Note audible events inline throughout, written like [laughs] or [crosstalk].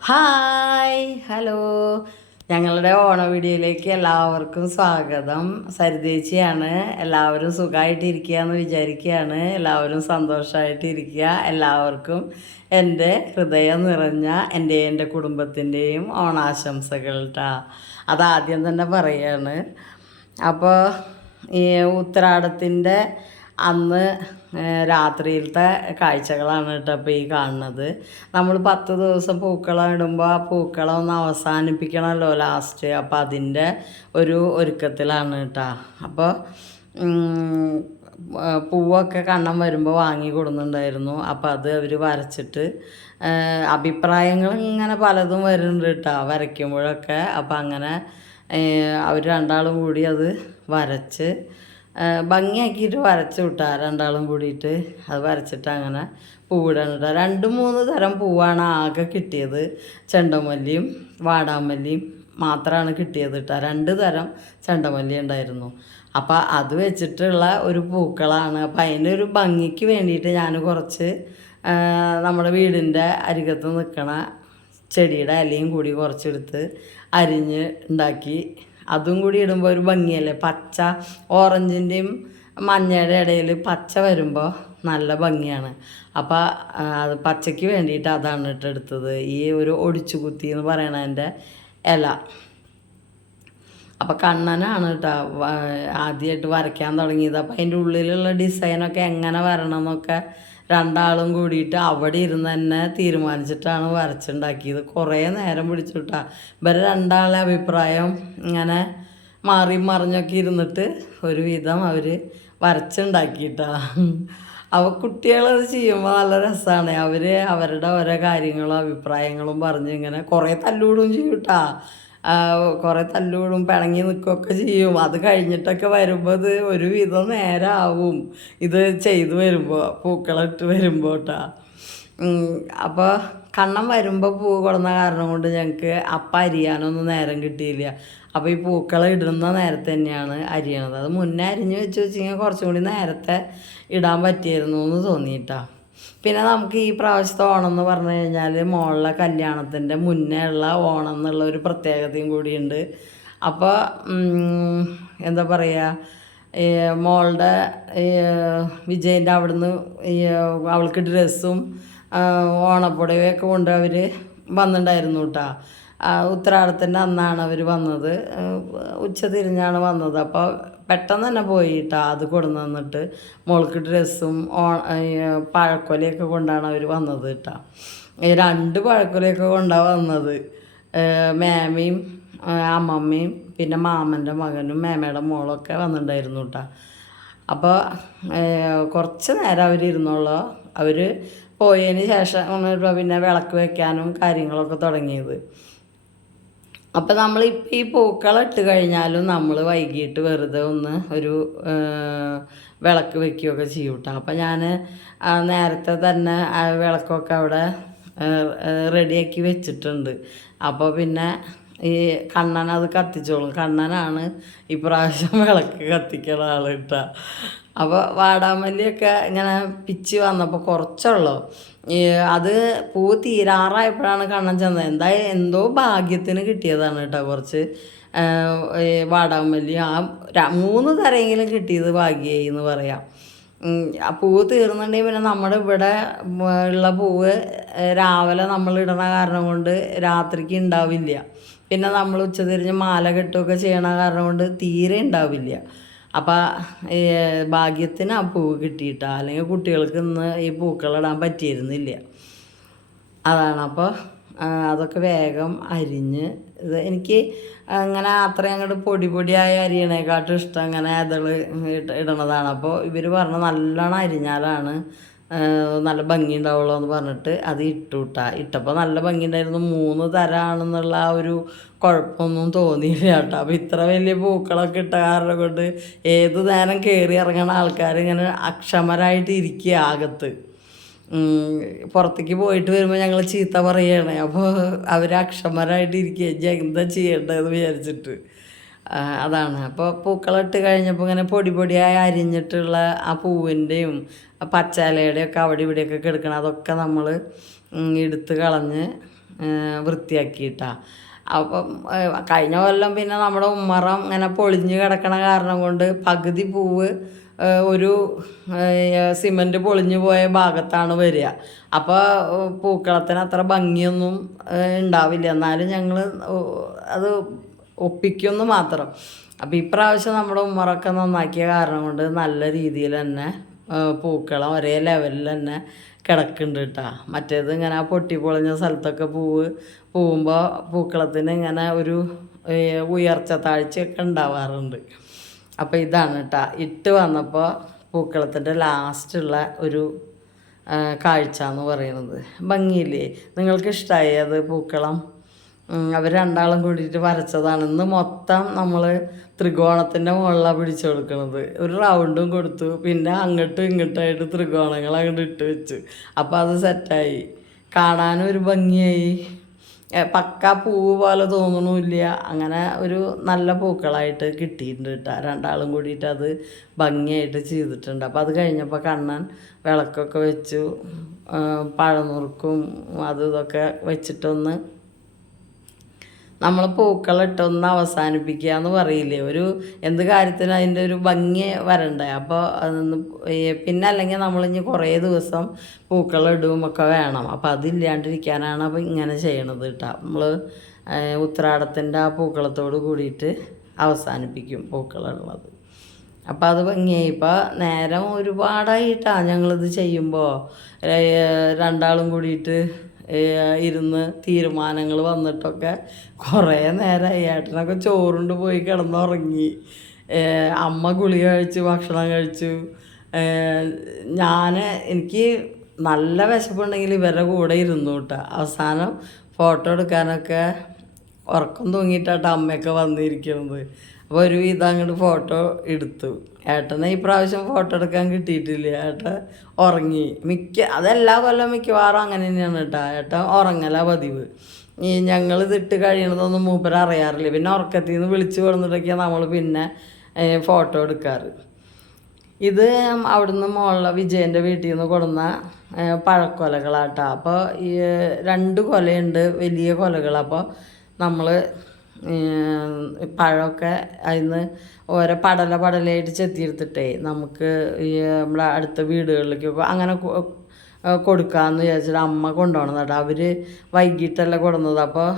Hi hello. ഞങ്ങളുടെ ഓണ വീഡിയോയിലേക്ക് എല്ലാവർക്കും സ്വാഗതം. സരിതേച്ചിയാണ്. എല്ലാവരും സുഖമായിട്ടിരിക്കുക എന്ന് വിചാരിക്കുകയാണ്. എല്ലാവരും സന്തോഷമായിട്ടിരിക്കുക എല്ലാവർക്കും എന്റെ ഹൃദയം നിറഞ്ഞ എന്റെ എന്റെ കുടുംബത്തിന്റെയും ഓണാശംസകൾ കേട്ടോ അതാദ്യം തന്നെ പറയാണ്. അപ്പോൾ ഈ ഉത്രാടത്തിന്റെ അന്ന് രാത്രിയിലത്തെ കാഴ്ചകളാണ് കേട്ടോ ഇപ്പോൾ ഈ കാണുന്നത്. നമ്മൾ പത്ത് ദിവസം പൂക്കളം ഇടുമ്പോൾ ആ പൂക്കളം ഒന്ന് അവസാനിപ്പിക്കണമല്ലോ ലാസ്റ്റ്. അപ്പോൾ അതിന്റെ ഒരു ഒരുക്കത്തിലാണ് കേട്ടോ. അപ്പോൾ പൂവൊക്കെ കണ്ണം വരുമ്പോൾ വാങ്ങി കൊടുക്കുന്നുണ്ടായിരുന്നു. അപ്പോൾ അത് അവർ വരച്ചിട്ട് അഭിപ്രായങ്ങൾ ഇങ്ങനെ പലതും വരുന്നുണ്ട് കേട്ടോ വരയ്ക്കുമ്പോഴൊക്കെ. അപ്പോൾ അങ്ങനെ അവർ രണ്ടാളും കൂടി അത് വരച്ച് ഭംഗിയാക്കിയിട്ട് വരച്ച് വിട്ടാ രണ്ടാളും കൂടിയിട്ട്. അത് വരച്ചിട്ട് അങ്ങനെ പൂവിടാൻ ഇട്ടാ രണ്ട് മൂന്ന് തരം പൂവാണ് ആകെ കിട്ടിയത്. ചെണ്ടമല്ലിയും വാടാമല്ലിയും മാത്രമാണ് കിട്ടിയത് കേട്ടോ രണ്ട് തരം ചെണ്ടമല്ലി ഉണ്ടായിരുന്നു. അപ്പോൾ അത് വെച്ചിട്ടുള്ള ഒരു പൂക്കളാണ്. അപ്പോൾ അതിന്റെ ഒരു ഭംഗിക്ക് വേണ്ടിയിട്ട് ഞാൻ കുറച്ച് നമ്മുടെ വീടിന്റെ അരികത്ത് നിൽക്കണ ചെടിയുടെ ഇലയും കൂടി കുറച്ചെടുത്ത് അരിഞ്ഞ് ഉണ്ടാക്കി അതും കൂടി ഇടുമ്പോൾ ഒരു ഭംഗിയല്ലേ? പച്ച ഓറഞ്ചിന്റെയും മഞ്ഞയുടെ ഇടയിൽ പച്ച വരുമ്പോൾ നല്ല ഭംഗിയാണ്. അപ്പോൾ അത് പച്ചയ്ക്ക് വേണ്ടിയിട്ട് അതാണ് ഇട്ടെടുത്തത് ഈ ഒരു ഒടിച്ചു കുത്തി എന്ന് പറയണതിന്റെ ഇല. അപ്പോൾ കണ്ണനാണ് കേട്ടോ ആദ്യമായിട്ട് വരയ്ക്കാൻ തുടങ്ങിയത്. അപ്പോൾ അതിന്റെ ഉള്ളിലുള്ള ഡിസൈനൊക്കെ എങ്ങനെ വരണം എന്നൊക്കെ രണ്ടാളും കൂടിയിട്ട് അവിടെ ഇരുന്ന് തന്നെ തീരുമാനിച്ചിട്ടാണ് വരച്ചുണ്ടാക്കിയത്. കുറേ നേരം പിടിച്ചുട്ടാ. ഇവരെ രണ്ടാളെ അഭിപ്രായം ഇങ്ങനെ മാറി മറിഞ്ഞൊക്കെ ഇരുന്നിട്ട് ഒരുവിധം അവർ വരച്ചുണ്ടാക്കിയിട്ടാ. അവ കുട്ടികളത് ചെയ്യുമ്പോൾ നല്ല രസമാണ് അവർ അവരുടെ ഓരോ കാര്യങ്ങളും അഭിപ്രായങ്ങളും പറഞ്ഞ് ഇങ്ങനെ കുറേ തല്ലുകൂടും ചെയ്യും കേട്ടാ കുറേ തല്ലുകളും പിണങ്ങി നിൽക്കുകയൊക്കെ ചെയ്യും. അത് കഴിഞ്ഞിട്ടൊക്കെ വരുമ്പോൾ ഇത് ഒരുവിധം നേരമാവും ഇത് ചെയ്തു വരുമ്പോൾ പൂക്കളിട്ട് വരുമ്പോൾ കേട്ടാ അപ്പോൾ കണ്ണം വരുമ്പോൾ പൂ കൊടുന്ന കാരണം കൊണ്ട് ഞങ്ങൾക്ക് അപ്പം അരിയാനൊന്നും നേരം കിട്ടിയില്ല. അപ്പോൾ ഈ പൂക്കൾ ഇടുന്ന നേരത്തെ തന്നെയാണ് അരിയണത്. അത് മുന്നേ അരിഞ്ഞ് വെച്ച് വെച്ചെങ്കിൽ കുറച്ചും കൂടി നേരത്തെ ഇടാൻ പറ്റിയിരുന്നു എന്ന് തോന്നിയിട്ടാ പിന്നെ നമുക്ക് ഈ പ്രാവശ്യത്തെ ഓണം എന്ന് പറഞ്ഞു കഴിഞ്ഞാൽ മോളിലെ കല്യാണത്തിന്റെ മുന്നേ ഉള്ള ഓണം എന്നുള്ള ഒരു പ്രത്യേകതയും കൂടിയുണ്ട്. അപ്പോൾ എന്താ പറയുക മോളുടെ വിജയന്റെ അവിടുന്ന് അവൾക്ക് ഡ്രസ്സും ഓണപ്പുടവയൊക്കെ കൊണ്ട് അവർ വന്നിട്ടുണ്ടായിരുന്നു കേട്ടോ ഉത്തരാടത്തിന്റെ അന്നാണ് അവർ വന്നത്. ഉച്ച തിരിഞ്ഞാണ് വന്നത്. അപ്പോൾ പെട്ടെന്ന് തന്നെ പോയിട്ടാ അത് കൊണ്ടു വന്നിട്ട് മോൾക്ക് ഡ്രസ്സും ഓ പഴക്കൊലയൊക്കെ കൊണ്ടാണ് അവർ വന്നത് കേട്ടോ രണ്ട് പഴക്കൊലയൊക്കെ കൊണ്ടാണ് വന്നത്. മാമയും മേമയും അമ്മമ്മയും പിന്നെ മാമന്റെ മകനും മേമയുടെ മോളൊക്കെ വന്നിട്ടുണ്ടായിരുന്നു കേട്ടോ അപ്പോൾ കുറച്ച് നേരം അവരിരുന്നുള്ളൂ അവർ പോയതിന് ശേഷം പിന്നെ വിളക്ക് വെക്കാനും കാര്യങ്ങളൊക്കെ തുടങ്ങിയത്. അപ്പം നമ്മൾ ഇപ്പം ഈ പൂക്കളിട്ട് കഴിഞ്ഞാലും നമ്മൾ വൈകിട്ട് വെറുതെ ഒന്ന് ഒരു വിളക്ക് വെക്കുകയൊക്കെ ചെയ്യും കേട്ടോ അപ്പം ഞാൻ നേരത്തെ തന്നെ ആ വിളക്കൊക്കെ അവിടെ റെഡിയാക്കി വെച്ചിട്ടുണ്ട്. അപ്പോൾ പിന്നെ ഈ കണ്ണൻ അത് കത്തിച്ചോളും. കണ്ണനാണ് ഇപ്രാവശ്യം [laughs] വിളക്ക് കത്തിക്കണ ആൾ കേട്ടോ അപ്പോൾ വാടാമല്ലിയൊക്കെ ഇങ്ങനെ പിച്ച് വന്നപ്പോൾ കുറച്ചുള്ളൂ. അത് പൂ തീരാറായപ്പോഴാണ് കണ്ണൻ ചെന്നത്. എന്തായാലും എന്തോ ഭാഗ്യത്തിന് കിട്ടിയതാണ് കേട്ടോ കുറച്ച്. വാടാമല്ലി ആ മൂന്ന് തരയെങ്കിലും കിട്ടിയത് ഭാഗ്യമായി എന്ന് പറയാം. ആ പൂവ് തീർന്നുണ്ടെങ്കിൽ പിന്നെ നമ്മുടെ ഇവിടെ ഉള്ള പൂവ് രാവിലെ നമ്മൾ ഇടണ കാരണം കൊണ്ട് രാത്രിക്ക് ഉണ്ടാവില്ല. പിന്നെ നമ്മൾ ഉച്ചതിരിഞ്ഞ് മാല കെട്ടുകയൊക്കെ ചെയ്യണ കാരണം കൊണ്ട് തീരെ ഉണ്ടാവില്ല. അപ്പം ഭാഗ്യത്തിന് ആ പൂവ് കിട്ടിയിട്ട. അല്ലെങ്കിൽ കുട്ടികൾക്ക് ഇന്ന് ഈ പൂക്കളിടാൻ പറ്റിയിരുന്നില്ല. അതാണ് അപ്പോൾ അതൊക്കെ വേഗം അരിഞ്ഞ് ഇത് എനിക്ക് അങ്ങനെ അത്രയും അങ്ങോട്ട് പൊടി പൊടിയായ അരിയണേക്കാട്ടും ഇഷ്ടം അങ്ങനെ അതൾ ഇട ഇടണതാണ്. അപ്പോൾ ഇവർ പറഞ്ഞ നല്ലോണം അരിഞ്ഞാലാണ് നല്ല ഭംഗി ഉണ്ടാവുള്ളൂ എന്ന് പറഞ്ഞിട്ട് അത് ഇട്ടു ഇട്ടാ ഇട്ടപ്പോൾ നല്ല ഭംഗി ഉണ്ടായിരുന്നു മൂന്ന് തരാണെന്നുള്ള ആ ഒരു കുഴപ്പമൊന്നും തോന്നിയില്ല കേട്ടോ. അപ്പോൾ ഇത്ര വലിയ പൂക്കളൊക്കെ ഇട്ട കാരണം കൊണ്ട് ഏത് നേരം കയറി ഇറങ്ങണ ആൾക്കാർ ഇങ്ങനെ അക്ഷമരായിട്ട് ഇരിക്കുക അകത്ത് പുറത്തേക്ക് പോയിട്ട് വരുമ്പോൾ ഞങ്ങൾ ചീത്ത പറയണേ. അപ്പോൾ അവർ അക്ഷമരായിട്ട് ഇരിക്കുക എന്താ ചെയ്യേണ്ടതെന്ന് വിചാരിച്ചിട്ട്. അതാണ്. അപ്പോൾ പൂക്കളിട്ട് കഴിഞ്ഞപ്പോൾ ഇങ്ങനെ പൊടി പൊടിയായി അരിഞ്ഞിട്ടുള്ള ആ പൂവിന്റെയും പച്ച ഇലയുടെയും ഒക്കെ അവിടെ ഇവിടെയൊക്കെ കിടക്കണം അതൊക്കെ നമ്മൾ എടുത്ത് കളഞ്ഞ് വൃത്തിയാക്കിയിട്ടാ. അപ്പം കഴിഞ്ഞ കൊല്ലം പിന്നെ നമ്മുടെ ഉമ്മറം ഇങ്ങനെ പൊളിഞ്ഞ് കിടക്കണ കാരണം കൊണ്ട് പകുതി പൂവ് ഒരു സിമന്റ് പൊളിഞ്ഞു പോയ ഭാഗത്താണ് വരിക. അപ്പോൾ പൂക്കളത്തിന് അത്ര ഭംഗിയൊന്നും ഉണ്ടാവില്ല. എന്നാലും ഞങ്ങൾ അത് ഒപ്പിക്കുമെന്ന് മാത്രം. അപ്പോൾ ഇപ്രാവശ്യം നമ്മുടെ ഉമ്മറൊക്കെ നന്നാക്കിയ കാരണം കൊണ്ട് നല്ല രീതിയിൽ തന്നെ പൂക്കളം ഒരേ ലെവലിൽ തന്നെ കിടക്കുന്നുണ്ട് കേട്ടോ. മറ്റേത് ഇങ്ങനെ പൊട്ടി പൊളിഞ്ഞ സ്ഥലത്തൊക്കെ പൂവ് പൂവുമ്പോൾ പൂക്കളത്തിന് ഇങ്ങനെ ഒരു ഉയർച്ച താഴ്ചയൊക്കെ ഉണ്ടാവാറുണ്ട്. അപ്പോൾ ഇതാണ് കേട്ടോ. ഇട്ട് വന്നപ്പോൾ പൂക്കളത്തിന്റെ ലാസ്റ്റുള്ള ഒരു കാഴ്ച എന്ന് പറയുന്നത്. ഭംഗിയില്ലേ? നിങ്ങൾക്ക് ഇഷ്ടമായി അത് പൂക്കളം? അവർ രണ്ടാളും കൂടിയിട്ട് വരച്ചതാണ്. ഇന്ന് മൊത്തം നമ്മൾ ത്രികോണത്തിന്റെ മുകളിലാണ് പിടിച്ചു കൊടുക്കുന്നത് ഒരു റൗണ്ടും കൊടുത്തു. പിന്നെ അങ്ങോട്ടും ഇങ്ങോട്ടായിട്ട് ത്രികോണങ്ങൾ അങ്ങോട്ട് ഇട്ട് വെച്ചു. അപ്പോൾ അത് സെറ്റായി. കാണാനും ഒരു ഭംഗിയായി. പക്ക പൂവ് പോലെ തോന്നണമില്ല അങ്ങനെ ഒരു നല്ല പൂക്കളായിട്ട് കിട്ടിയിട്ടുണ്ട് കേട്ടോ. രണ്ടാളും കൂടിയിട്ട് അത് ഭംഗിയായിട്ട് ചെയ്തിട്ടുണ്ട്. അപ്പോൾ അത് കഴിഞ്ഞപ്പോൾ കണ്ണൻ വിളക്കൊക്കെ വെച്ചു. പഴനുറുക്കും അതും ഇതൊക്കെ വെച്ചിട്ടൊന്ന് നമ്മൾ പൂക്കളിട്ടൊന്ന് അവസാനിപ്പിക്കുക എന്ന് പറയില്ലേ. ഒരു എന്ത് കാര്യത്തിനും അതിന്റെ ഒരു ഭംഗി വരണ്ടേ. അപ്പോൾ അതൊന്ന് പിന്നെ അല്ലെങ്കിൽ നമ്മളിനി കുറേ ദിവസം പൂക്കളിടും ഒക്കെ വേണം. അപ്പോൾ അതില്ലാണ്ടിരിക്കാനാണ് അപ്പോൾ ഇങ്ങനെ ചെയ്യണത് കേട്ടോ. നമ്മൾ ഉത്രാടത്തിന്റെ ആ പൂക്കളത്തോട് കൂടിയിട്ട് അവസാനിപ്പിക്കും പൂക്കളുള്ളത്. അപ്പോൾ അത് ഭംഗിയായി. ഇപ്പോൾ നേരം ഒരുപാടായിട്ടാണ് ഞങ്ങളിത് ചെയ്യുമ്പോൾ. രണ്ടാളും കൂടിയിട്ട് ഇരുന്ന് തീരുമാനങ്ങൾ വന്നിട്ടൊക്കെ കുറേ നേരമായി ഏട്ടനൊക്കെ ചോറുണ്ട് പോയി കിടന്നുറങ്ങി. അമ്മ ഗുളിക കഴിച്ചു ഭക്ഷണം കഴിച്ചു. ഞാൻ എനിക്ക് നല്ല വിശപ്പുണ്ടെങ്കിൽ ഇവരുടെ കൂടെ ഇരുന്നു കേട്ടോ. അവസാനം ഫോട്ടോ എടുക്കാനൊക്കെ ഉറക്കം തൂങ്ങിയിട്ടാട്ടോ അമ്മയൊക്കെ വന്നിരിക്കുന്നത്. അപ്പോൾ ഒരു വിധം അങ്ങോട്ട് ഫോട്ടോ എടുത്തു. ഏട്ടനെ ഈ പ്രാവശ്യം ഫോട്ടോ എടുക്കാൻ കിട്ടിയിട്ടില്ല. ഏട്ടൻ ഉറങ്ങി. മിക്ക അതെല്ലാ കൊല്ലം മിക്കവാറും അങ്ങനെ തന്നെയാണ് കേട്ടോ ഏട്ടൻ ഉറങ്ങല പതിവ്. ഈ ഞങ്ങൾ ഇതിട്ട് കഴിയണതൊന്നും മൂപ്പര അറിയാറില്ല. പിന്നെ ഉറക്കത്തിൽ നിന്ന് വിളിച്ചു കൊടുത്തിട്ടൊക്കെയാണ് നമ്മൾ പിന്നെ ഫോട്ടോ എടുക്കാറ്. ഇത് അവിടുന്ന് മുകളിലെ വിജയന്റെ വീട്ടിൽ നിന്ന് കൊടുന്ന പഴക്കൊലകളാട്ടോ അപ്പോൾ ഈ രണ്ട് കൊലയുണ്ട്. വലിയ കൊലകൾ അപ്പോൾ നമ്മൾ പഴമൊക്കെ അതിന്ന് ഓരോ പടല പടലയായിട്ട് ചെത്തിയെടുത്തിട്ടേ നമുക്ക് ഈ നമ്മളെ അടുത്ത വീടുകളിലേക്കൊക്കെ അങ്ങനെ കൊടുക്കാമെന്ന് വിചാരിച്ചിട്ട് അമ്മ കൊണ്ടുപോകണം അവർ വൈകിട്ടല്ല കൊടുന്നത്. അപ്പോൾ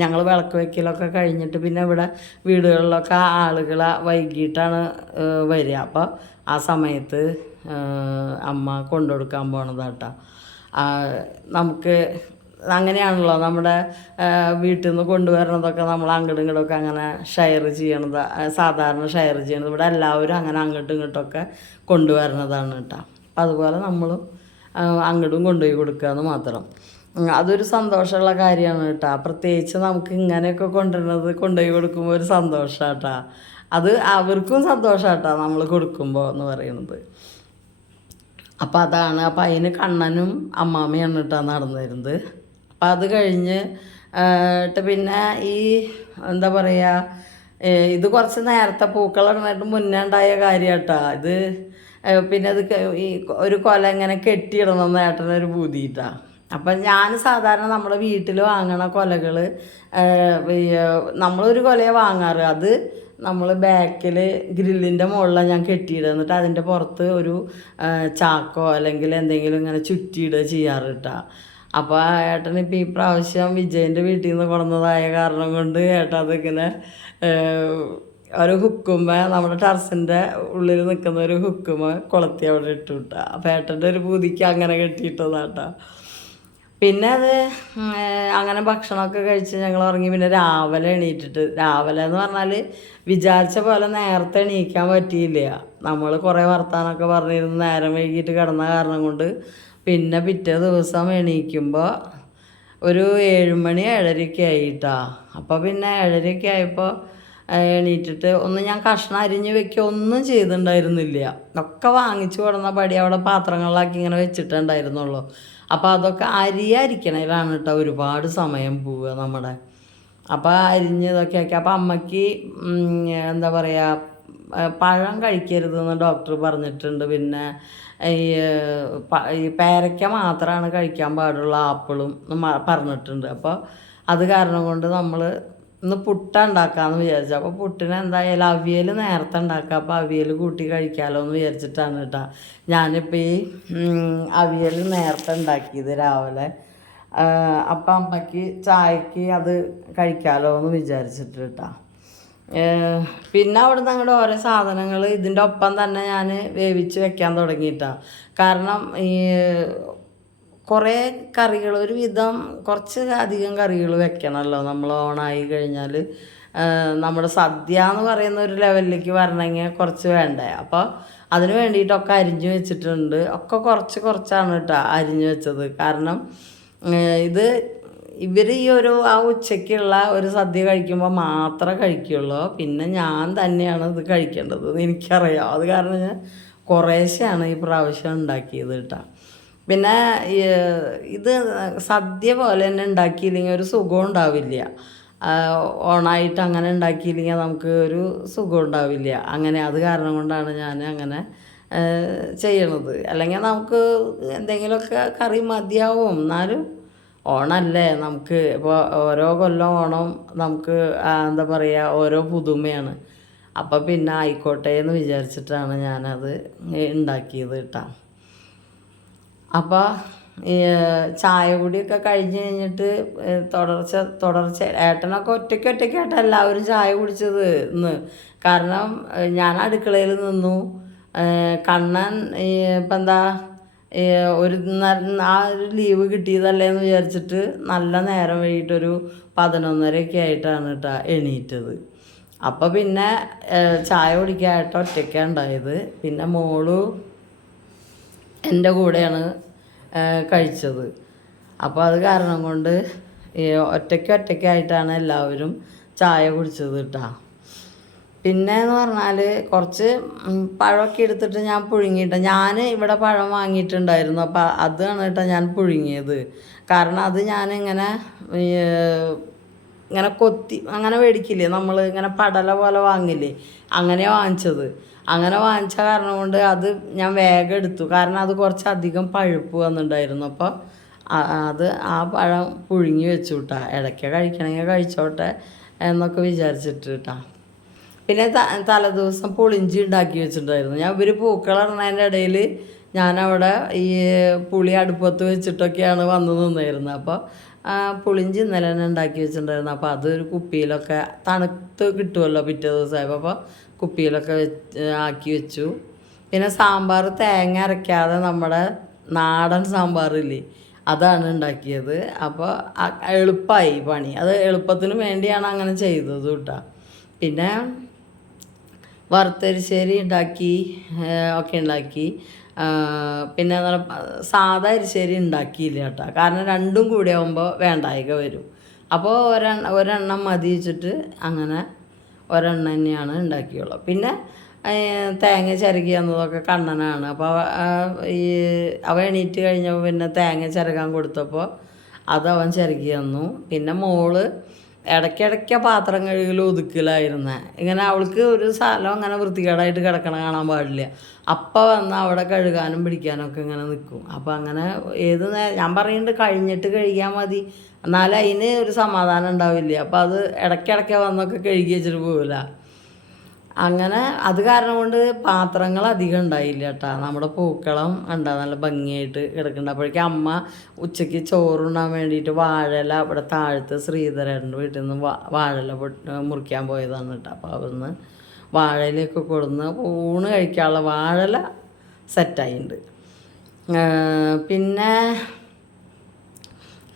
ഞങ്ങൾ വിളക്ക് വയ്ക്കലൊക്കെ കഴിഞ്ഞിട്ട് പിന്നെ ഇവിടെ വീടുകളിലൊക്കെ ആളുകൾ വൈകിട്ടാണ് വരിക. അപ്പോൾ ആ സമയത്ത് അമ്മ കൊണ്ടുകൊടുക്കാൻ പോണതാട്ടോ. നമുക്ക് അങ്ങനെയാണല്ലോ നമ്മുടെ വീട്ടിൽ നിന്ന് കൊണ്ടുവരണതൊക്കെ നമ്മൾ അങ്ങോട്ടും ഇങ്ങോട്ടൊക്കെ അങ്ങനെ ഷെയർ ചെയ്യണത് സാധാരണ ഷെയർ ചെയ്യണത്. ഇവിടെ എല്ലാവരും അങ്ങനെ അങ്ങോട്ടും ഇങ്ങോട്ടൊക്കെ കൊണ്ടുവരണതാണ് കേട്ടോ. അപ്പം അതുപോലെ നമ്മളും അങ്ങോട്ടും കൊണ്ടുപോയി കൊടുക്കുക എന്ന് മാത്രം അതൊരു സന്തോഷമുള്ള കാര്യമാണ് കേട്ടോ. പ്രത്യേകിച്ച് നമുക്ക് ഇങ്ങനെയൊക്കെ കൊണ്ടുവരുന്നത് കൊണ്ടുപോയി കൊടുക്കുമ്പോൾ ഒരു സന്തോഷമാണ് കേട്ടോ. അത് അവർക്കും സന്തോഷമാണ് കേട്ടോ നമ്മൾ കൊടുക്കുമ്പോൾ എന്ന് പറയുന്നത്. അപ്പം അതാണ് അപ്പം അതിന് കണ്ണനും അമ്മാമ്മയാണ് കേട്ടോ നടന്നിരുന്നത്. അപ്പം അത് കഴിഞ്ഞ് ട്ട് പിന്നെ ഈ എന്താ പറയുക ഇത് കുറച്ച് നേരത്തെ പൂക്കളിടുന്നതായിട്ട് മുന്നേ ഉണ്ടായ കാര്യമാട്ടാ ഇത് ഏ, പിന്നെ അത് ഈ ഒരു കൊല ഇങ്ങനെ കെട്ടിയിടണം ഏട്ടനൊരു ബുദ്ധിയിട്ടാ അപ്പം ഞാൻ സാധാരണ നമ്മുടെ വീട്ടിൽ വാങ്ങണ കൊലകൾ നമ്മളൊരു കൊലയെ വാങ്ങാറ്. അത് നമ്മൾ ബാക്കിൽ ഗ്രില്ലിന്റെ മുകളിലാണ് ഞാൻ കെട്ടിയിടുക എന്നിട്ട് അതിന്റെ പുറത്ത് ഒരു ചാക്കോ അല്ലെങ്കിൽ എന്തെങ്കിലും ഇങ്ങനെ ചുറ്റിയിടുക ചെയ്യാറ് കേട്ടോ അപ്പോൾ ഏട്ടൻ ഇപ്പോൾ ഈ പ്രാവശ്യം വിജയന്റെ വീട്ടിൽ നിന്ന് കൊണ്ടുവന്നതായ കാരണം കൊണ്ട് ഏട്ടൻ അതിങ്ങനെ ഒരു ഹുക്കുമ്മ നമ്മുടെ ടർസിന്റെ ഉള്ളിൽ നിൽക്കുന്ന ഒരു ഹുക്കുമ്മ കൊളത്തി അവിടെ ഇട്ടു വിട്ട അപ്പോൾ ഏട്ടന്റെ ഒരു പൂതിക്ക് അങ്ങനെ കെട്ടിയിട്ടതാട്ടോ പിന്നെ അത് അങ്ങനെ ഭക്ഷണമൊക്കെ കഴിച്ച് ഞങ്ങൾ ഉറങ്ങി പിന്നെ രാവിലെ എണീറ്റിട്ട് രാവിലെ എന്ന് പറഞ്ഞാൽ വിചാരിച്ച പോലെ നേരത്തെ എണീക്കാൻ പറ്റിയില്ല. നമ്മൾ കുറേ വർത്താനമൊക്കെ പറഞ്ഞിരുന്ന് നേരം വൈകിട്ട് കിടന്ന കാരണം കൊണ്ട് പിന്നെ പിറ്റേ ദിവസം എണീക്കുമ്പോൾ ഒരു ഏഴുമണി ഏഴരയൊക്കെ ആയിട്ടാ. അപ്പോൾ പിന്നെ ഏഴരയ്ക്ക് ആയപ്പോൾ എണീറ്റിട്ട് ഒന്ന് ഞാൻ കഷ്ണം അരിഞ്ഞ് വെക്കുക ഒന്നും ചെയ്തിട്ടുണ്ടായിരുന്നില്ല ഒക്കെ വാങ്ങിച്ചു കൊടുന്ന പടി അവിടെ പാത്രങ്ങളിലാക്കി ഇങ്ങനെ വെച്ചിട്ടുണ്ടായിരുന്നുള്ളൂ. അപ്പോൾ അതൊക്കെ അരിയരിക്കണതിലാണ് കേട്ടോ ഒരുപാട് സമയം പോവുക നമ്മുടെ. അപ്പോൾ അരിഞ്ഞ് ഇതൊക്കെ ആക്കി. അപ്പോൾ അമ്മയ്ക്ക് എന്താ പറയുക പഴം കഴിക്കരുതെന്ന് ഡോക്ടർ പറഞ്ഞിട്ടുണ്ട്. പിന്നെ ഈ ഈ പേരയ്ക്ക മാത്രമാണ് കഴിക്കാൻ പാടുള്ള ആപ്പിളും പറഞ്ഞിട്ടുണ്ട്. അപ്പോൾ അത് കാരണം കൊണ്ട് നമ്മൾ ഇന്ന് പുട്ട ഉണ്ടാക്കാമെന്ന് വിചാരിച്ചു. അപ്പോൾ പുട്ടിന് എന്തായാലും അവിയൽ നേരത്തെ ഉണ്ടാക്കുക അപ്പോൾ അവിയൽ കൂട്ടി കഴിക്കാമല്ലോ എന്ന് വിചാരിച്ചിട്ടാണ് കേട്ടോ. ഞാനിപ്പോൾ ഈ അവിയൽ നേരത്തെ ഉണ്ടാക്കിയത് രാവിലെ. അപ്പം അമ്മയ്ക്ക് ചായക്ക് അത് കഴിക്കാമല്ലോ എന്ന് വിചാരിച്ചിട്ട് കേട്ടോ. പിന്നെ അവിടെ അങ്ങോട്ട് ഓരോ സാധനങ്ങൾ ഇതിന്റെ ഒപ്പം തന്നെ ഞാൻ വേവിച്ച് വെക്കാൻ തുടങ്ങിയിട്ടാണ് കാരണം ഈ കുറേ കറികൾ ഒരു വിധം കുറച്ച് അധികം കറികൾ വെക്കണമല്ലോ നമ്മൾ ഓണായി കഴിഞ്ഞാൽ നമ്മുടെ സദ്യ എന്ന് പറയുന്ന ഒരു ലെവലിലേക്ക് വരണമെങ്കിൽ കുറച്ച് വേണ്ടേ? അപ്പോൾ അതിന് വേണ്ടിയിട്ടൊക്കെ അരിഞ്ഞു വെച്ചിട്ടുണ്ട്. ഒക്കെ കുറച്ച് കുറച്ചാണ് കേട്ടോ അരിഞ്ഞു വെച്ചത്. കാരണം ഇത് ഇവർ ഈ ഒരു ആ ഉച്ചയ്ക്കുള്ള ഒരു സദ്യ കഴിക്കുമ്പോൾ മാത്രമേ കഴിക്കുള്ളൂ. പിന്നെ ഞാൻ തന്നെയാണ് ഇത് കഴിക്കേണ്ടത് എനിക്കറിയാം. അത് കാരണം ഞാൻ കുറേശ്ശെയാണ് ഈ പ്രാവശ്യം ഉണ്ടാക്കിയത് കേട്ടോ. പിന്നെ ഇത് സദ്യ പോലെ തന്നെ ഉണ്ടാക്കിയില്ലെങ്കിൽ ഒരു സുഖം ഉണ്ടാവില്ല. ഓണായിട്ട് അങ്ങനെ ഉണ്ടാക്കിയില്ലെങ്കിൽ നമുക്ക് ഒരു സുഖം ഉണ്ടാവില്ല. അങ്ങനെ അത് കാരണം കൊണ്ടാണ് ഞാൻ അങ്ങനെ ചെയ്യണത്. അല്ലെങ്കിൽ നമുക്ക് എന്തെങ്കിലുമൊക്കെ കറി മതിയാവും. എന്നാലും ഓണമല്ലേ നമുക്ക് ഇപ്പോൾ ഓരോ കൊല്ലം ഓണം നമുക്ക് എന്താ പറയുക ഓരോ പുതുമയാണ്. അപ്പോൾ പിന്നെ ആയിക്കോട്ടെ എന്ന് വിചാരിച്ചിട്ടാണ് ഞാനത് ഉണ്ടാക്കിയത് കേട്ടോ അപ്പോൾ ചായ കുടിയൊക്കെ കഴിഞ്ഞ് കഴിഞ്ഞിട്ട് തുടർച്ച തുടർച്ച ഏട്ടനൊക്കെ ഒറ്റയ്ക്ക് ഒറ്റയ്ക്കായിട്ട് എല്ലാവരും ചായ കുടിച്ചത് ഇന്ന്. കാരണം ഞാൻ അടുക്കളയിൽ നിന്നു. കണ്ണൻ ഇപ്പം എന്താ ഒരു ആ ഒരു ലീവ് കിട്ടിയതല്ലേ എന്ന് വിചാരിച്ചിട്ട് നല്ല നേരം വൈകിട്ടൊരു പതിനൊന്നരയൊക്കെ ആയിട്ടാണ് കേട്ടോ എണീറ്റത്. അപ്പോൾ പിന്നെ ചായ കുടിക്കാനായിട്ട് ഒറ്റയ്ക്കാണ് ഉണ്ടായത്. പിന്നെ മോൾ എന്റെ കൂടെയാണ് കഴിച്ചത്. അപ്പോൾ അത് കാരണം കൊണ്ട് ഒറ്റയ്ക്ക് ഒറ്റയ്ക്കായിട്ടാണ് എല്ലാവരും ചായ കുടിച്ചത് കേട്ടോ പിന്നെ എന്ന് പറഞ്ഞാൽ കുറച്ച് പഴമൊക്കെ എടുത്തിട്ട് ഞാൻ പുഴുങ്ങിയിട്ട് ഞാൻ ഇവിടെ പഴം വാങ്ങിയിട്ടുണ്ടായിരുന്നു. അപ്പോൾ അതാണ് കേട്ടോ ഞാൻ പുഴുങ്ങിയത്. കാരണം അത് ഞാനിങ്ങനെ ഇങ്ങനെ കൊത്തി അങ്ങനെ മേടിക്കില്ലേ? നമ്മൾ ഇങ്ങനെ പടല പോലെ വാങ്ങില്ലേ? അങ്ങനെ വാങ്ങിച്ചത്. അങ്ങനെ വാങ്ങിച്ച കാരണം കൊണ്ട് അത് ഞാൻ വേഗം എടുത്തു. കാരണം അത് കുറച്ചധികം പഴുപ്പ് വന്നിട്ടുണ്ടായിരുന്നു അപ്പോൾ അത് ആ പഴം പുഴുങ്ങി വെച്ചു കേട്ടാ ഇടയ്ക്ക് കഴിക്കണമെങ്കിൽ കഴിച്ചോട്ടെ എന്നൊക്കെ വിചാരിച്ചിട്ട് കേട്ടാ പിന്നെ തലേദിവസം പുളിഞ്ചി ഉണ്ടാക്കി വെച്ചിട്ടുണ്ടായിരുന്നു. ഞാൻ ഇവർ പൂക്കളിടുന്നതിന്റെ ഇടയിൽ ഞാനവിടെ ഈ പുളി അടുപ്പത്ത് വെച്ചിട്ടൊക്കെയാണ് വന്ന് നിന്നിരുന്നത്. അപ്പോൾ പുളിഞ്ചി ഇന്നലെ തന്നെ ഉണ്ടാക്കി വെച്ചിട്ടുണ്ടായിരുന്നു. അപ്പോൾ അതൊരു കുപ്പിയിലൊക്കെ തണുത്ത് കിട്ടുമല്ലോ പിറ്റേ ദിവസമായപ്പോൾ അപ്പോൾ കുപ്പിയിലൊക്കെ വെച്ച് ആക്കി വെച്ചു. പിന്നെ സാമ്പാർ തേങ്ങ അരയ്ക്കാതെ നമ്മുടെ നാടൻ സാമ്പാറില്ലേ അതാണ് ഉണ്ടാക്കിയത്. അപ്പോൾ എളുപ്പമായി പണി. അത് എളുപ്പത്തിന് വേണ്ടിയാണ് അങ്ങനെ ചെയ്തത് കേട്ടോ. പിന്നെ വറുത്തരിശ്ശേരി ഉണ്ടാക്കി ഒക്കെ ഉണ്ടാക്കി. പിന്നെ സാധാ അരിശ്ശേരി ഉണ്ടാക്കിയില്ല കേട്ടോ. കാരണം രണ്ടും കൂടി ആകുമ്പോൾ വേണ്ടായിക വരും. അപ്പോൾ ഒരെണ്ണ ഒരെണ്ണം മതി വെച്ചിട്ട് അങ്ങനെ ഒരെണ്ണം തന്നെയാണ് ഉണ്ടാക്കിയുള്ളൂ. പിന്നെ തേങ്ങ ചിരകി എന്നതൊക്കെ കണ്ണനാണ്. അപ്പോൾ ഈ അവ എണീറ്റ് കഴിഞ്ഞപ്പോൾ പിന്നെ തേങ്ങ ചിരകാൻ കൊടുത്തപ്പോൾ അത് അവൻ ചിരകി തന്നു. പിന്നെ മോൾ ഇടയ്ക്കിടയ്ക്ക് പാത്രം കഴുകൽ ഒതുക്കലായിരുന്ന. ഇങ്ങനെ അവൾക്ക് ഒരു സ്ഥലം അങ്ങനെ വൃത്തികേടായിട്ട് കിടക്കണ കാണാൻ പാടില്ല. അപ്പം വന്ന് അവിടെ കഴുകാനും പിടിക്കാനും ഒക്കെ ഇങ്ങനെ നിൽക്കും അപ്പം അങ്ങനെ ഏത് ഞാൻ പറയുന്നുണ്ട് കഴിഞ്ഞിട്ട് കഴുകിയാൽ മതി. എന്നാലും അതിന് ഒരു സമാധാനം ഉണ്ടാവില്ല. അപ്പം അത് ഇടയ്ക്കിടയ്ക്ക് വന്നൊക്കെ കഴുകി വെച്ചിട്ട് പോകില്ല അങ്ങനെ അത് കാരണം കൊണ്ട് പാത്രങ്ങൾ അധികം ഉണ്ടായില്ല കേട്ടോ നമ്മുടെ പൂക്കളം ഉണ്ടാ നല്ല ഭംഗിയായിട്ട് കിടക്കുന്നുണ്ട് അപ്പോഴേക്കും അമ്മ ഉച്ചയ്ക്ക് ചോറുണ്ണാൻ വേണ്ടിയിട്ട് വാഴല അവിടെ താഴത്ത് ശ്രീധരന്റെ വീട്ടിൽ നിന്ന് വാഴല മുറിക്കാൻ പോയതാണ് കേട്ടോ അപ്പോൾ അവിടുന്ന് വാഴയിലേക്ക് കൊടുന്ന് ഊണ് കഴിക്കാനുള്ള വാഴല സെറ്റായിട്ടുണ്ട് പിന്നെ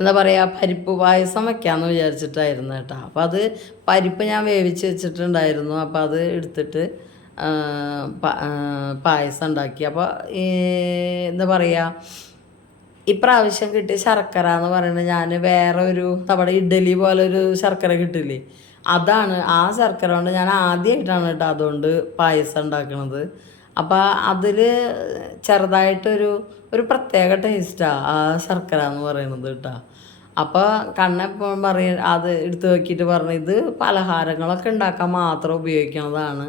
എന്താ പറയുക പരിപ്പ് പായസം വെക്കാമെന്ന് വിചാരിച്ചിട്ടായിരുന്നു കേട്ടോ. അപ്പോൾ അത് പരിപ്പ് ഞാൻ വേവിച്ച് വെച്ചിട്ടുണ്ടായിരുന്നു. അപ്പോൾ അത് എടുത്തിട്ട് പായസം ഉണ്ടാക്കി. അപ്പോൾ എന്താ പറയുക ഇപ്രാവശ്യം കിട്ടിയ ശർക്കര എന്ന് പറയുന്നത് ഞാൻ വേറെ ഒരു നമ്മുടെ ഇഡ്ഡലി പോലെ ഒരു ശർക്കര കിട്ടില്ലേ? അതാണ്. ആ ശർക്കര കൊണ്ട് ഞാൻ ആദ്യമായിട്ടാണ് കേട്ടോ അതുകൊണ്ട് പായസം ഉണ്ടാക്കണത്. അപ്പോൾ അതിൽ ചെറുതായിട്ടൊരു ഒരു പ്രത്യേക ടേസ്റ്റാണ് ആ ശർക്കര എന്ന് പറയുന്നത് കേട്ടോ. അപ്പോൾ കണ്ണെപ്പോഴും പറയും അത് എടുത്തു നോക്കിയിട്ട് പറഞ്ഞു ഇത് പലഹാരങ്ങളൊക്കെ ഉണ്ടാക്കാൻ മാത്രം ഉപയോഗിക്കുന്നതാണ്.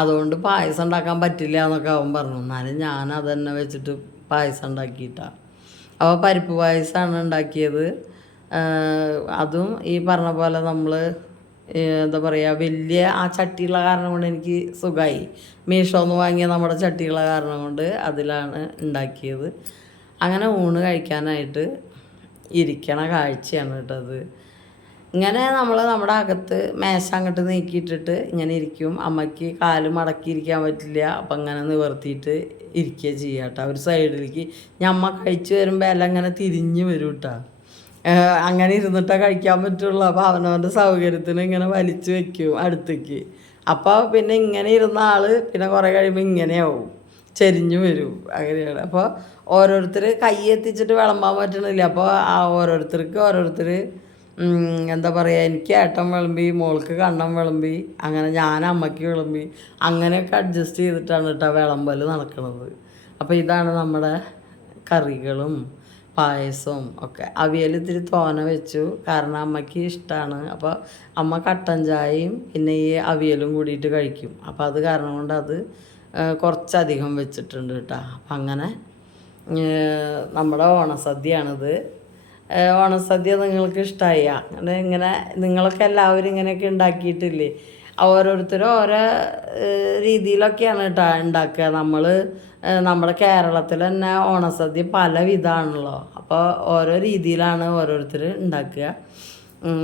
അതുകൊണ്ട് പായസം ഉണ്ടാക്കാൻ പറ്റില്ല എന്നൊക്കെ അവൻ പറഞ്ഞു. എന്നാലും ഞാൻ അത് തന്നെ വെച്ചിട്ട് പായസം ഉണ്ടാക്കിയിട്ടാണ് അപ്പോൾ പരിപ്പ് പായസമാണ് ഉണ്ടാക്കിയത്. അതും ഈ പറഞ്ഞ പോലെ നമ്മൾ എന്താ പറയുക വലിയ ആ ചട്ടിയുള്ള കാരണം കൊണ്ട് എനിക്ക് സുഖമായി മീഷോന്ന് വാങ്ങിയ നമ്മുടെ ചട്ടിയുള്ള കാരണം കൊണ്ട് അതിലാണ് ഉണ്ടാക്കിയത്. അങ്ങനെ ഊണ് കഴിക്കാനായിട്ട് ഇരിക്കണ കാഴ്ചയാണ് കേട്ടത് ഇങ്ങനെ നമ്മൾ നമ്മുടെ അകത്ത് മേശ അങ്ങോട്ട് നീക്കിയിട്ടിട്ട് ഇങ്ങനെ ഇരിക്കും. അമ്മയ്ക്ക് കാൽ മടക്കി ഇരിക്കാൻ പറ്റില്ല. അപ്പം അങ്ങനെ നിവർത്തിയിട്ട് ഇരിക്കുക ചെയ്യാം കേട്ടോ. ഒരു സൈഡിലേക്ക് ഞമ്മ കഴിച്ചു വരുമ്പോൾ എല്ലാം ഇങ്ങനെ തിരിഞ്ഞ് വരും കേട്ടോ. അങ്ങനെ ഇരുന്നിട്ടേ കഴിക്കാൻ പറ്റുള്ളൂ. അപ്പോൾ അവനവന്റെ സൗകര്യത്തിന് ഇങ്ങനെ വലിച്ചു വെക്കും അടുത്തേക്ക്. അപ്പോൾ പിന്നെ ഇങ്ങനെ ഇരുന്ന ആൾ പിന്നെ കുറേ കഴിയുമ്പോൾ ഇങ്ങനെയാവും. ചെരിഞ്ഞു വരും. അങ്ങനെയാണ്. അപ്പോൾ ഓരോരുത്തർ കൈ എത്തിച്ചിട്ട് വിളമ്പാൻ പറ്റണില്ല. അപ്പോൾ ആ ഓരോരുത്തർക്ക് ഓരോരുത്തർ എന്താ പറയുക എനിക്ക് ഏട്ടൻ വിളമ്പി മോൾക്ക് കണ്ണം വിളമ്പി അങ്ങനെ ഞാൻ അമ്മയ്ക്ക് വിളമ്പി അങ്ങനെയൊക്കെ അഡ്ജസ്റ്റ് ചെയ്തിട്ടാണ് കേട്ടോ വിളമ്പൽ നടക്കുന്നത് അപ്പോൾ ഇതാണ് നമ്മുടെ കറികളും പായസവും ഒക്കെ. അവിയൽ ഇത്തിരി തോന വെച്ചു. കാരണം അമ്മയ്ക്ക് ഇഷ്ടമാണ് അപ്പോൾ അമ്മ കട്ടൻ ചായയും പിന്നെ ഈ അവിയലും കൂടിയിട്ട് കഴിക്കും. അപ്പോൾ അത് കാരണം കൊണ്ട് അത് കുറച്ചധികം വെച്ചിട്ടുണ്ട് കേട്ടോ. അപ്പം അങ്ങനെ നമ്മുടെ ഓണസദ്യയാണിത്. ഓണസദ്യ നിങ്ങൾക്ക് ഇഷ്ടമായി അങ്ങനെ ഇങ്ങനെ നിങ്ങളൊക്കെ എല്ലാവരും ഇങ്ങനെയൊക്കെ ഉണ്ടാക്കിയിട്ടില്ലേ? ഓരോരുത്തരും ഓരോ രീതിയിലൊക്കെയാണ് കേട്ടോ ഉണ്ടാക്കുക നമ്മൾ നമ്മുടെ കേരളത്തിൽ തന്നെ ഓണസദ്യ പല വിധമാണല്ലോ അപ്പോൾ ഓരോ രീതിയിലാണ് ഓരോരുത്തർ ഉണ്ടാക്കുക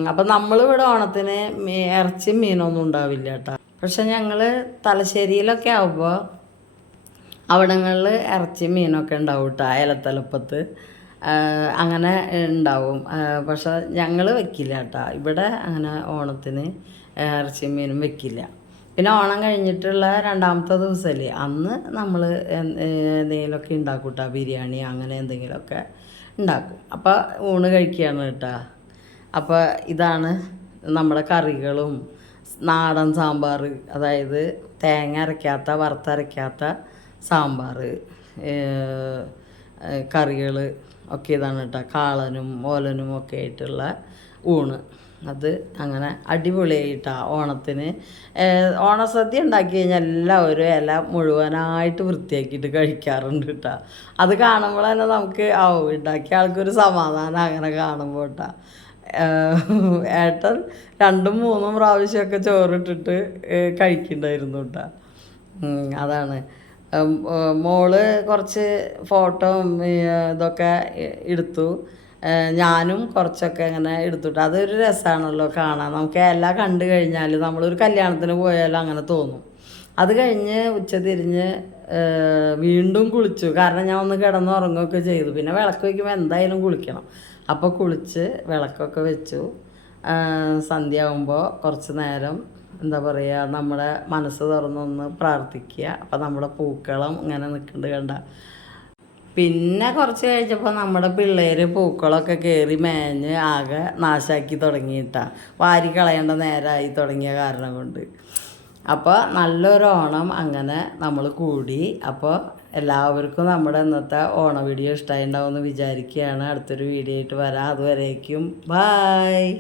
അപ്പം നമ്മളിവിടെ ഓണത്തിന് ഇറച്ചിയും മീനൊന്നും ഉണ്ടാവില്ല കേട്ടോ പക്ഷെ ഞങ്ങൾ തലശ്ശേരിയിലൊക്കെ ആവുമ്പോൾ അവിടങ്ങളിൽ ഇറച്ചി മീനൊക്കെ ഉണ്ടാവും കേട്ടോ ഏലത്തലപ്പത്ത് ആഹ് അങ്ങനെ ഉണ്ടാവും. പക്ഷെ ഞങ്ങൾ വെക്കില്ല കേട്ടോ. ഇവിടെ അങ്ങനെ ഓണത്തിന് ഇറച്ചിയും മീനും വെക്കില്ല. പിന്നെ ഓണം കഴിഞ്ഞിട്ടുള്ള രണ്ടാമത്തെ ദിവസമല്ലേ അന്ന് നമ്മൾ എന്തെങ്കിലുമൊക്കെ ഉണ്ടാക്കും കേട്ടോ. ബിരിയാണി അങ്ങനെ എന്തെങ്കിലുമൊക്കെ ഉണ്ടാക്കും. അപ്പോൾ ഊണ് കഴിക്കുകയാണ് കേട്ടോ. അപ്പോൾ ഇതാണ് നമ്മുടെ കറികളും നാടൻ സാമ്പാർ അതായത് തേങ്ങ അരയ്ക്കാത്ത വറുത്തരയ്ക്കാത്ത സാമ്പാർ കറികൾ ഒക്കെ ഇതാണ് കേട്ടോ. കാളനും ഓലനും ഒക്കെ ആയിട്ടുള്ള ഊണ്. അത് അങ്ങനെ അടിപൊളിയായിട്ടാണ് ഓണത്തിന്. ഓണസദ്യ ഉണ്ടാക്കി കഴിഞ്ഞാൽ എല്ലാവരും ഇല മുഴുവനായിട്ട് വൃത്തിയാക്കിയിട്ട് കഴിക്കാറുണ്ട് കേട്ടോ. അത് കാണുമ്പോൾ തന്നെ നമുക്ക് ആ ഉണ്ടാക്കിയ ആൾക്കൊരു സമാധാനം അങ്ങനെ കാണുമ്പോൾ കേട്ടോ. ഏട്ടൻ രണ്ടും മൂന്നും പ്രാവശ്യമൊക്കെ ചോറിട്ടിട്ട് കഴിക്കണ്ടായിരുന്നു കേട്ടോ. അതാണ്. മോൾ കുറച്ച് ഫോട്ടോ ഇതൊക്കെ എടുത്തു. ഞാനും കുറച്ചൊക്കെ ഇങ്ങനെ എടുത്തിട്ട്. അതൊരു രസമാണല്ലോ കാണാൻ. നമുക്ക് എല്ലാം കണ്ടു കഴിഞ്ഞാൽ നമ്മളൊരു കല്യാണത്തിന് പോയാലും അങ്ങനെ തോന്നും. അത് കഴിഞ്ഞ് ഉച്ച തിരിഞ്ഞ് വീണ്ടും കുളിച്ചു. കാരണം ഞാൻ ഒന്ന് കിടന്ന് ഉറങ്ങുകയൊക്കെ ചെയ്തു. പിന്നെ വിളക്ക് വയ്ക്കുമ്പോൾ എന്തായാലും കുളിക്കണം. അപ്പോൾ കുളിച്ച് വിളക്കൊക്കെ വെച്ചു. സന്ധ്യ ആകുമ്പോൾ കുറച്ച് നേരം എന്താ പറയുക നമ്മുടെ മനസ്സ് തുറന്നൊന്ന് പ്രാർത്ഥിക്കുക. അപ്പം നമ്മുടെ പൂക്കളം ഇങ്ങനെ നിൽക്കുന്നുണ്ട് കണ്ട. പിന്നെ കുറച്ച് കഴിഞ്ഞപ്പോൾ നമ്മുടെ പിള്ളേർ പൂക്കളൊക്കെ കയറി മേഞ്ഞ് ആകെ നാശാക്കി തുടങ്ങിയിട്ടാണ് വാരി കളയേണ്ട നേരമായി തുടങ്ങിയ കാരണം കൊണ്ട്. അപ്പോൾ നല്ലൊരു ഓണം അങ്ങനെ നമ്മൾ കൂടി. അപ്പോൾ എല്ലാവർക്കും നമ്മുടെ ഇന്നത്തെ ഓണ വീഡിയോ ഇഷ്ടമായി ഉണ്ടാവുമെന്ന് വിചാരിക്കുകയാണ്. അടുത്തൊരു വീഡിയോ ആയിട്ട് വരാം. അതുവരേക്കും ബായ്